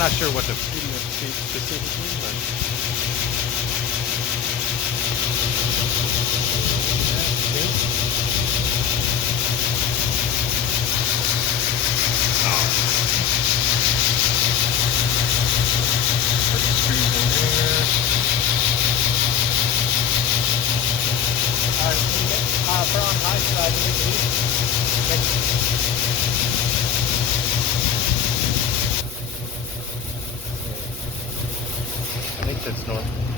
not sure what the video states specifically, but put the screws in there. Alright, can you get for on high side, can you get these? I think that's normal.